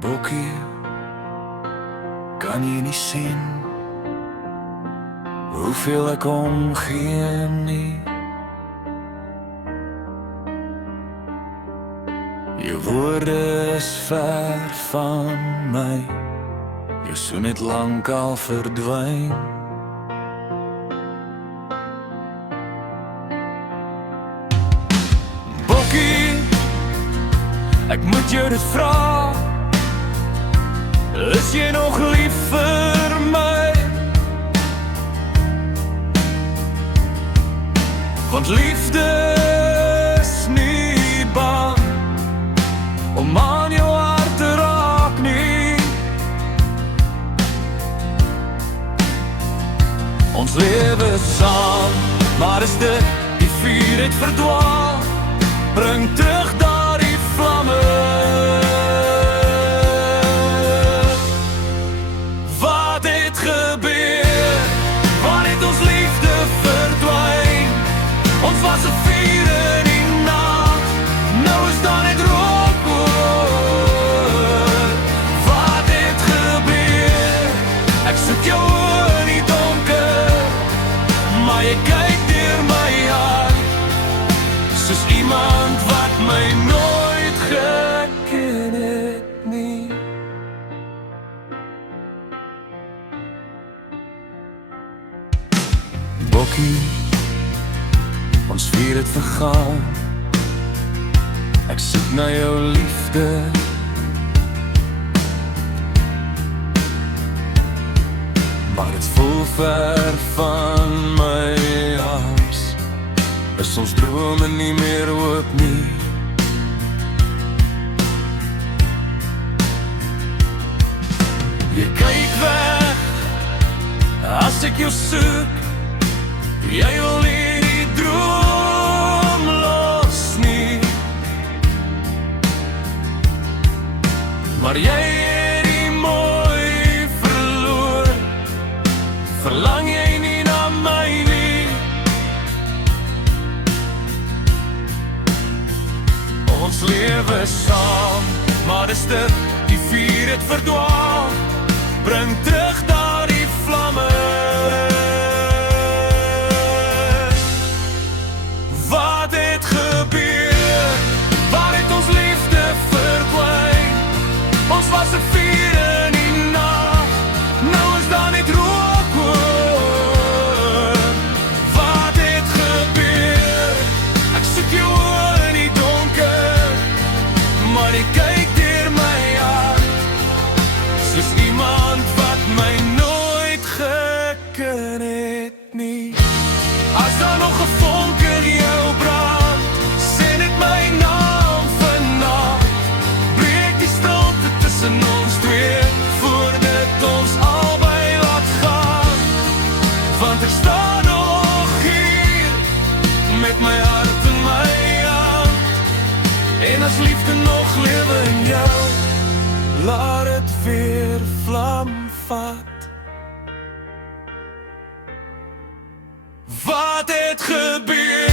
Bokkie, kan jy nie sien hoeveel ek omgee nie? Jou woorde is ver van my, jou soen het lank al verdwyn. Bokkie, ek moet jou dit vra, is jy nog lief vir my? Want liefde is nie bang om aan jou hart te raak nie. Ons lewe saam, maar is dit die vuur het verdwaal? Bring terug daardie vlamme. Wat het gebeur? Waar het ons liefde verdwyn? Ons was 'n vuur in die nag, nou is daar net rook oor. Wat het gebeur? Ek soek jou in die donker, maar jy kyk deur my hart, soos iemand wat my nooit geken het nie. Bokkie, ons vuur het vergaan, ek soek na jou liefde. Maar het voel ver van my arms, is ons drome nie meer hoop nie. Jy kyk weg, as ek jou soek, jy wil nie die droom los nie. Maar jy het die mooi verloor, verlang jy nie na my nie. Ons lewe saam, maar is dit die vuur het verdwaal? Bring terug daardie vlamme. Wat het gebeur? Waar het ons liefde verdwyn? Ons was 'n vuur in die nag, nou is daar net rook oor. Wat het gebeur? Ek soek jou in die donker, maar jy kyk deur my hart, soos iemand wat my nooit geken het nie. As daar nog 'n vonk in jou brand, sê net my naam vannacht. Breek die stilte tussen ons twee, voordat ons albei laat gaan. Want ek sta nog hier, met my hart in my hand. En as liefde nog lewe in jou, laat het weer vlam vat. Wat het gebeur?